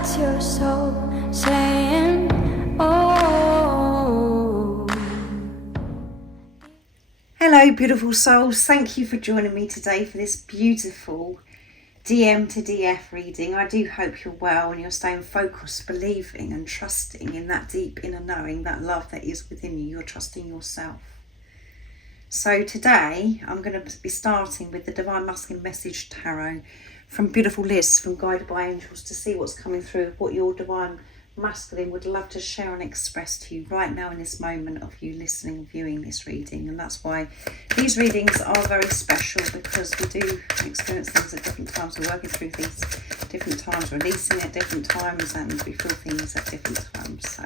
That's your soul saying, oh. Hello beautiful souls, thank you for joining me today for this beautiful DM to DF reading. I do hope you're well and you're staying focused, believing and trusting in that deep inner knowing, that love that is within you. You're trusting yourself. So today I'm going to be starting with the Divine Masculine Message Tarot from beautiful Liz from Guided by Angels, to see what's coming through, what your Divine Masculine would love to share and express to you right now in this moment of you listening, viewing this reading. And that's why these readings are very special, because we do experience things at different times. We're working through things different times, releasing at different times, and we feel things at different times. So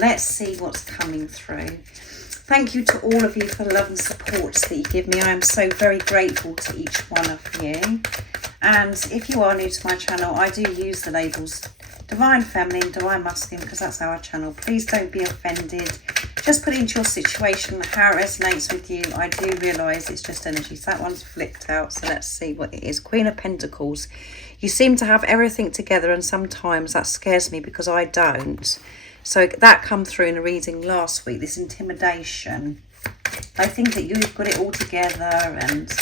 let's see what's coming through. Thank you to all of you for the love and support that you give me. I am so very grateful to each one of you. And if you are new to my channel, I do use the labels Divine Feminine, Divine Masculine, because that's our channel. Please don't be offended. Just put it into your situation, how it resonates with you. I do realise it's just energy. So that one's flicked out. So let's see what it is. Queen of Pentacles. You seem to have everything together, and sometimes that scares me because I don't. So that come through in a reading last week, this intimidation. I think that you've got it all together, and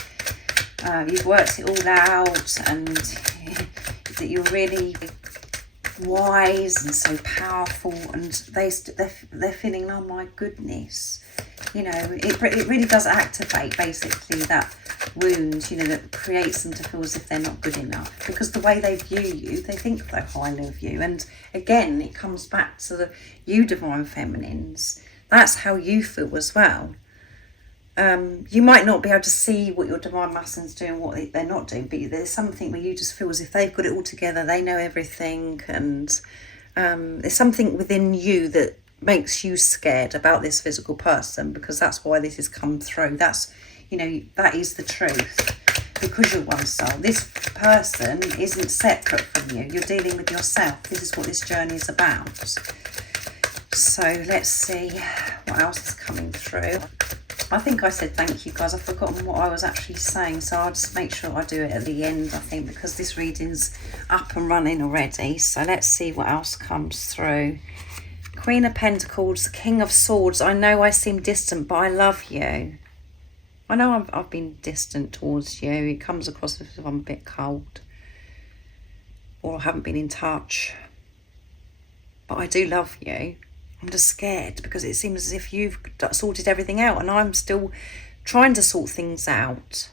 you've worked it all out, and that you're really wise and so powerful, and they're feeling, oh my goodness, you know, it really does activate basically that wound, you know, that creates them to feel as if they're not good enough, because the way they view you, they think they're highly of you. And again, it comes back to you Divine Feminines, that's how you feel as well. You might not be able to see what your Divine Masculines doing, what they're not doing, but there's something where you just feel as if they've got it all together, they know everything, and there's something within you that makes you scared about this physical person, because that's why this has come through. That's, you know, that is the truth, because you're one soul. This person isn't separate from you. You're dealing with yourself. This is what this journey is about. So let's see what else is coming through. I think I said thank you, guys. I've forgotten what I was actually saying, so I'll just make sure I do it at the end, I think, because this reading's up and running already. So let's see what else comes through. Queen of Pentacles, King of Swords. I know I seem distant, but I love you. I know I've been distant towards you. It comes across as if I'm a bit cold, or I haven't been in touch. But I do love you. I'm just scared because it seems as if you've sorted everything out, and I'm still trying to sort things out.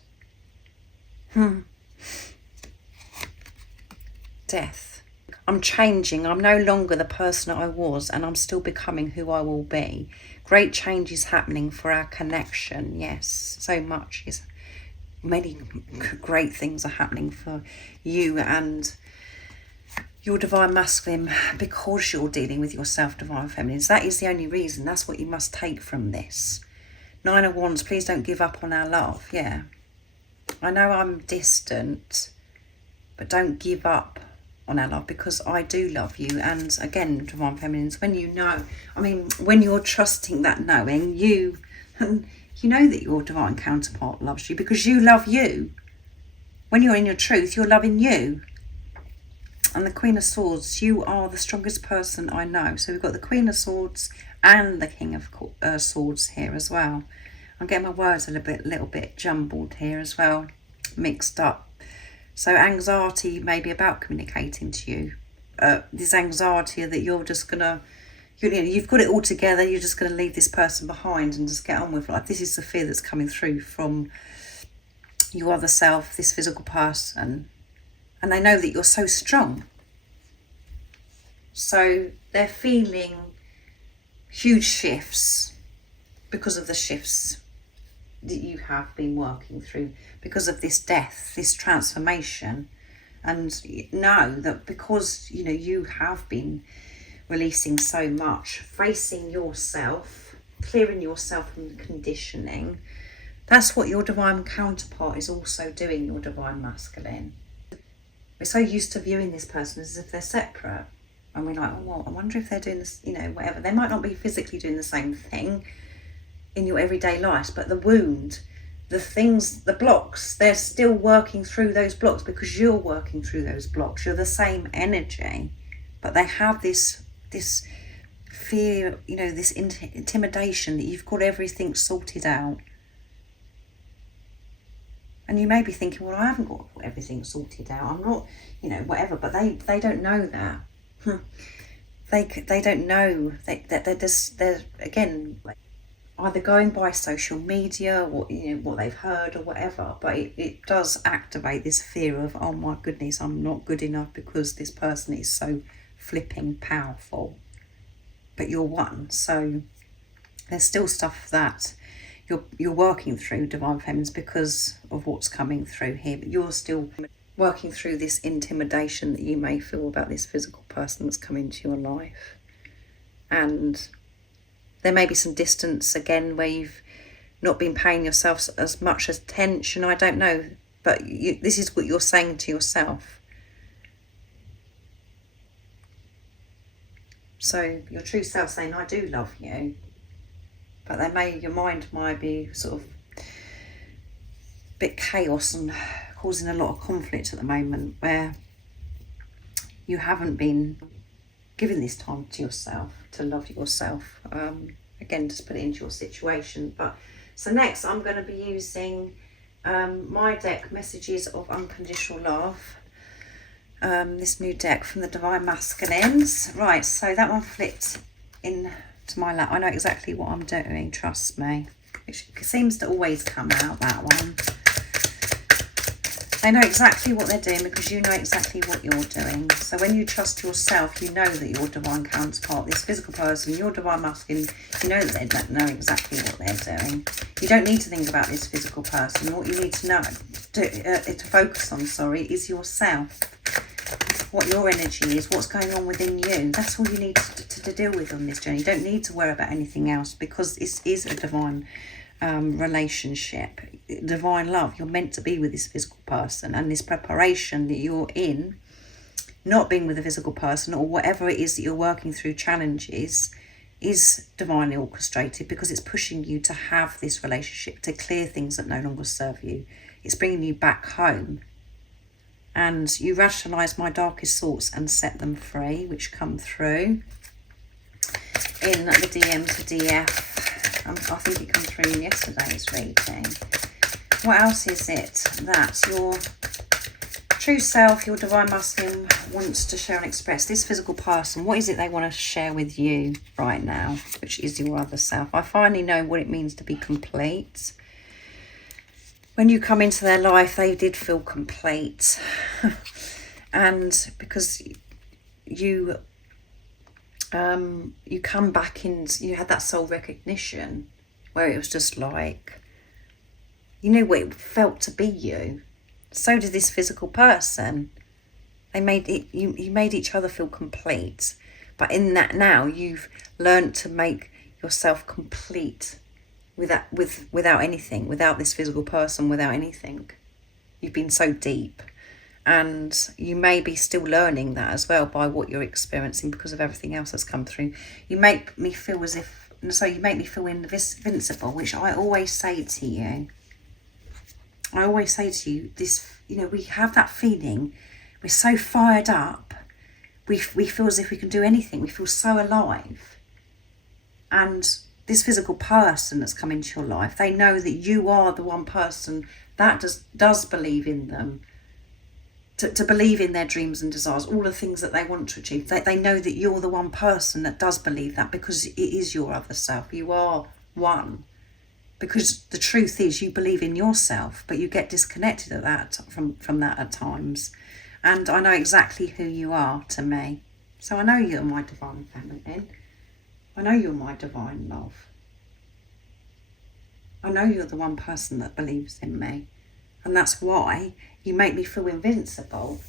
Death. I'm changing. I'm no longer the person I was, and I'm still becoming who I will be. Great change is happening for our connection. Yes, so much is. Many great things are happening for you and your Divine Masculine, because you're dealing with yourself, Divine Feminines. That is the only reason. That's what you must take from this. 9 of Wands, please don't give up on our love. Yeah, I know I'm distant, but don't give up on our love, because I do love you. And again, Divine Feminines, when you know, I mean, when you're trusting that knowing, you know that your divine counterpart loves you, because you love you. When you're in your truth, you're loving you. And the Queen of Swords, you are the strongest person I know. So we've got the Queen of Swords and the King of Swords here as well. I'm getting my words a little bit jumbled here as well, mixed up. So anxiety may be about communicating to you. This anxiety that you're just gonna, you've got it all together. You're just gonna leave this person behind and just get on with life. This is the fear that's coming through from your other self, this physical person. And they know that you're so strong. So they're feeling huge shifts because of the shifts that you have been working through, because of this death, this transformation. And know that because, you know, you have been releasing so much, facing yourself, clearing yourself from the conditioning, that's what your divine counterpart is also doing, your Divine Masculine. We're so used to viewing this person as if they're separate, and we're like, oh, well, I wonder if they're doing this, you know, whatever. They might not be physically doing the same thing in your everyday life, but the wound, the things, the blocks, they're still working through those blocks, because you're working through those blocks. You're the same energy. but they have this fear, this intimidation that you've got everything sorted out. And you may be thinking, well, I haven't got everything sorted out. I'm not, whatever. But they don't know that. They don't know that they're again, either going by social media or what they've heard or whatever. But it does activate this fear of, oh my goodness, I'm not good enough because this person is so flipping powerful. But you're one, so there's still stuff that you're working through, Divine Feminines, because of what's coming through here. But you're still working through this intimidation that you may feel about this physical person that's come into your life. And there may be some distance again where you've not been paying yourself as much attention. I don't know, but this is what you're saying to yourself. So your true self saying, I do love you. But your mind might be sort of a bit chaos and causing a lot of conflict at the moment, where you haven't been giving this time to yourself, to love yourself. Again, just put it into your situation. But so next I'm going to be using my deck, Messages of Unconditional Love. This new deck from the Divine Masculines. Right, so that one flipped in to my lap. I know exactly what I'm doing, trust me. It seems to always come out, that one. They know exactly what they're doing because you know exactly what you're doing. So when you trust yourself, you know that your divine counterpart, this physical person, your divine masculine, you know that they know exactly what they're doing. You don't need to think about this physical person. What you need to know, to focus on, is yourself. What your energy is, what's going on within you. That's all you need to deal with on this journey. You don't need to worry about anything else, because this is a divine relationship, divine love. You're meant to be with this physical person, and this preparation that you're in, not being with a physical person or whatever it is that you're working through, challenges, is divinely orchestrated, because it's pushing you to have this relationship, to clear things that no longer serve you. It's bringing you back home. And you rationalise my darkest thoughts and set them free, which come through in the DM to DF. I think it came through in yesterday's reading. What else is it that your true self, your divine masculine, wants to share and express? This physical person, what is it they want to share with you right now, which is your other self? I finally know what it means to be complete. When you come into their life, they did feel complete. And because you come back in, you had that soul recognition where it was just like, you knew what it felt to be you. So did this physical person. They made it, you made each other feel complete. But in that now, you've learned to make yourself complete without anything, without this physical person, without anything. You've been so deep, and you may be still learning that as well by what you're experiencing because of everything else that's come through. You make me feel you make me feel invincible, which I always say to you. I always say to you, this, we have that feeling, we're so fired up, we feel as if we can do anything, we feel so alive. And this physical person that's come into your life, they know that you are the one person that does believe in them, to believe in their dreams and desires, all the things that they want to achieve. They know that you're the one person that does believe that, because it is your other self. You are one. Because the truth is, you believe in yourself, but you get disconnected at that from that at times. And I know exactly who you are to me. So I know you're my divine feminine. I know you're my divine love. I know you're the one person that believes in me. And that's why you make me feel invincible.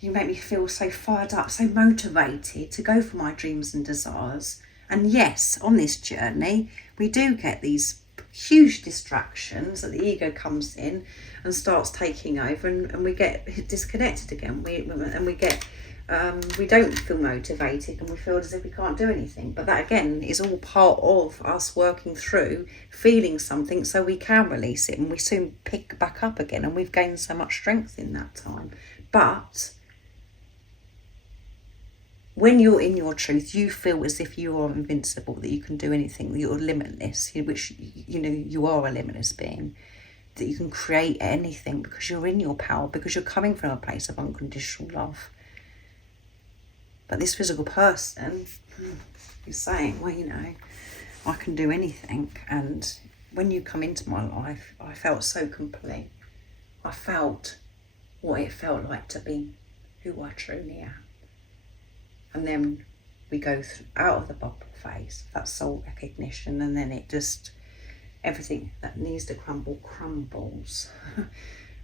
You make me feel so fired up, so motivated to go for my dreams and desires. And yes, on this journey, we do get these huge distractions that the ego comes in and starts taking over, and we get disconnected again. We don't feel motivated, and we feel as if we can't do anything. But that again is all part of us working through feeling something so we can release it, and we soon pick back up again, and we've gained so much strength in that time. But when you're in your truth, you feel as if you are invincible, that you can do anything, that you're limitless, which, you know, you are a limitless being, that you can create anything because you're in your power, because you're coming from a place of unconditional love. But this physical person is saying, well, you know, I can do anything. And when you come into my life, I felt so complete. I felt what it felt like to be who I truly am. And then we go out of the bubble phase, that soul recognition, and then it just, everything that needs to crumble crumbles.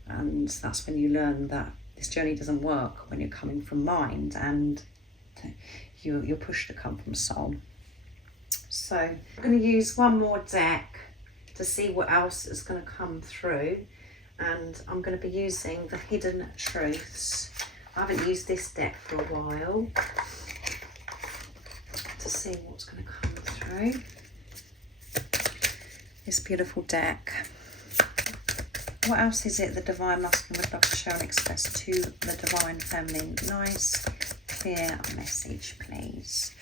And that's when you learn that this journey doesn't work when you're coming from mind, and you're pushed to come from soul. So I'm going to use one more deck to see what else is going to come through, and I'm going to be using the Hidden Truths. I haven't used this deck for a while, to see what's going to come through. This beautiful deck. What else is it the Divine Masculine would love to share and express to the Divine Feminine? Nice, clear message, please.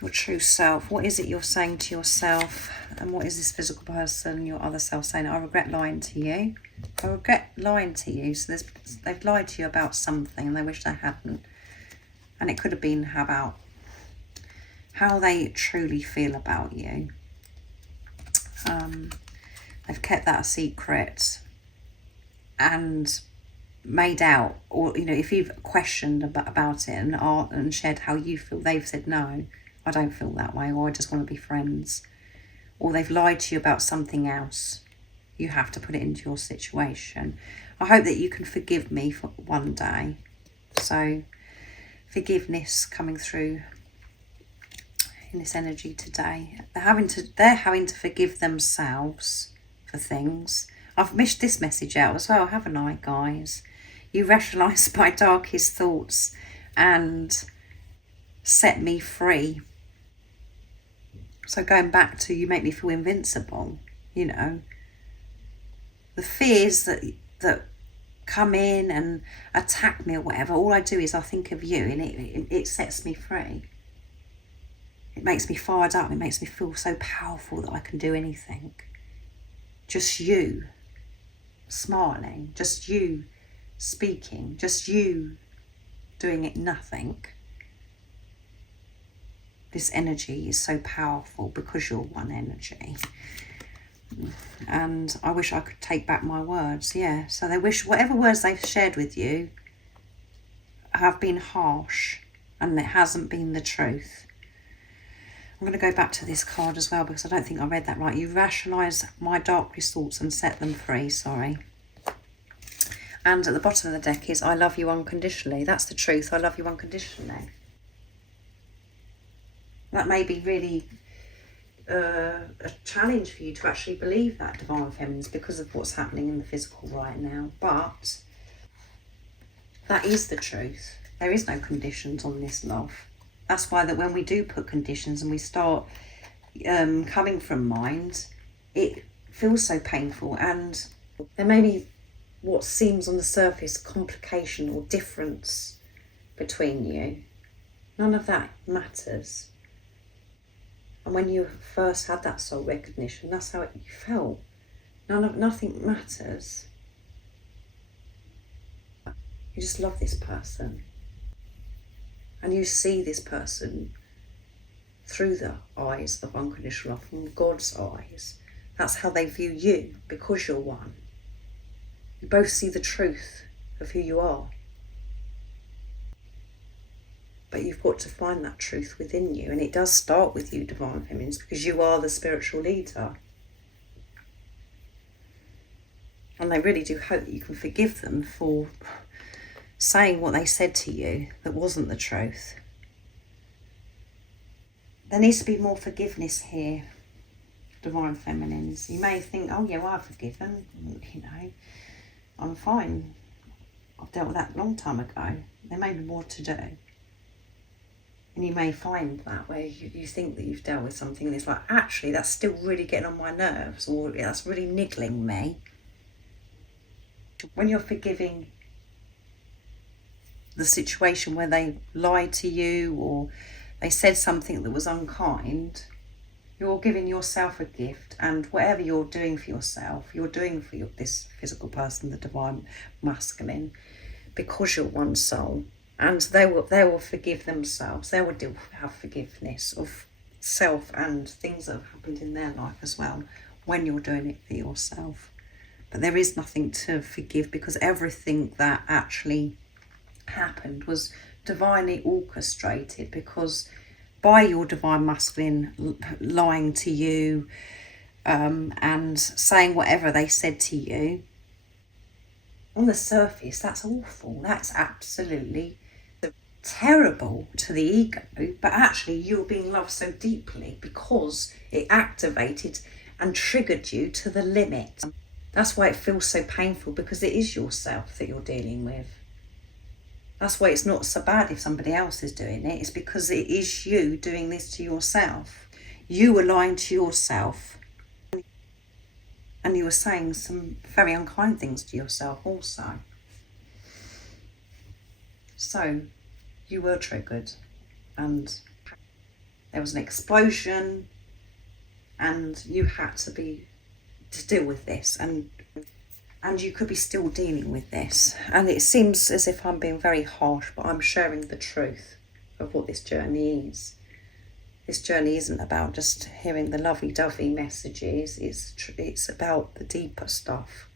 Your true self. What is it you're saying to yourself? And what is this physical person, your other self, saying? I regret lying to you. I regret lying to you. So they've lied to you about something and they wish they hadn't. And it could have been about how they truly feel about you. They've kept that a secret and made out, or, you know, if you've questioned about it and shared how you feel, they've said, no, I don't feel that way, or I just want to be friends. Or they've lied to you about something else. You have to put it into your situation. I hope that you can forgive me for one day. So forgiveness coming through in this energy today. They're having to forgive themselves for things. I've missed this message out as well, haven't I, guys? You rationalise my darkest thoughts and set me free. So going back to, you make me feel invincible, you know. The fears that come in and attack me or whatever, all I do is I think of you, and it sets me free. It makes me fired up. It makes me feel so powerful that I can do anything. Just you smiling, just you speaking, just you doing it nothing. This energy is so powerful because you're one energy. And I wish I could take back my words, yeah. So they wish whatever words they've shared with you have been harsh and it hasn't been the truth. I'm going to go back to this card as well because I don't think I read that right. You rationalise my darkest thoughts and set them free, sorry. And at the bottom of the deck is, I love you unconditionally. That's the truth, I love you unconditionally. That may be really a challenge for you to actually believe that, Divine Feminines, because of what's happening in the physical right now. But that is the truth. There is no conditions on this love. That's why that when we do put conditions and we start coming from mind, it feels so painful, and there may be what seems on the surface complication or difference between you. None of that matters. And when you first had that soul recognition, that's how you felt. Nothing matters. You just love this person. And you see this person through the eyes of unconditional love, from God's eyes. That's how they view you, because you're one. You both see the truth of who you are. But you've got to find that truth within you. And it does start with you, Divine Feminines, because you are the spiritual leader. And I really do hope that you can forgive them for saying what they said to you that wasn't the truth. There needs to be more forgiveness here, Divine Feminines. You may think, oh yeah, well, I've forgiven, you know, I'm fine. I've dealt with that a long time ago. There may be more to do. And you may find that where you think that you've dealt with something and it's like, actually, that's still really getting on my nerves, or that's really niggling me. When you're forgiving the situation where they lied to you or they said something that was unkind, you're giving yourself a gift, and whatever you're doing for yourself, you're doing for this physical person, the divine masculine, because you're one soul, and they will forgive themselves. They will have forgiveness of self and things that have happened in their life as well when you're doing it for yourself. But there is nothing to forgive, because everything that actually happened was divinely orchestrated, because by your divine masculine lying to you and saying whatever they said to you, on the surface, that's awful. That's absolutely terrible to the ego, but actually you're being loved so deeply because it activated and triggered you to the limit. That's why it feels so painful, because it is yourself that you're dealing with. That's why it's not so bad if somebody else is doing it. It's because it is you doing this to yourself. You were lying to yourself, and you were saying some very unkind things to yourself also. So you were triggered, and there was an explosion, and you had to deal with this, and you could be still dealing with this. And it seems as if I'm being very harsh, but I'm sharing the truth of what this journey is. This journey isn't about just hearing the lovey-dovey messages. It's about the deeper stuff.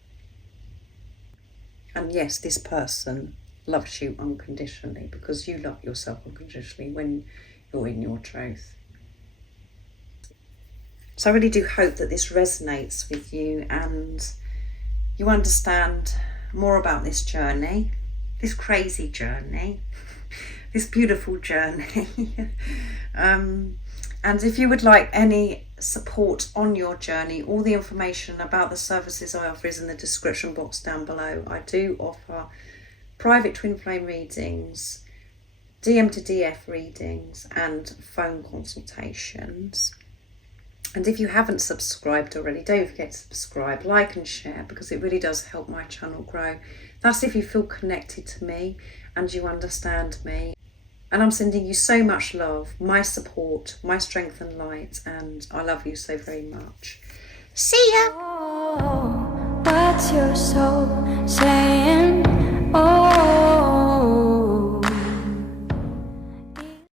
And yes, this person loves you unconditionally, because you love yourself unconditionally when you're in your truth. So I really do hope that this resonates with you, and you understand more about this journey, this crazy journey, this beautiful journey. And if you would like any support on your journey, all the information about the services I offer is in the description box down below. I do offer private twin flame readings, DM to DF readings, and phone consultations. And if you haven't subscribed already, don't forget to subscribe, like and share, because it really does help my channel grow. That's if you feel connected to me and you understand me. And I'm sending you so much love, my support, my strength and light, and I love you so very much. See ya! Oh, what's your soul saying?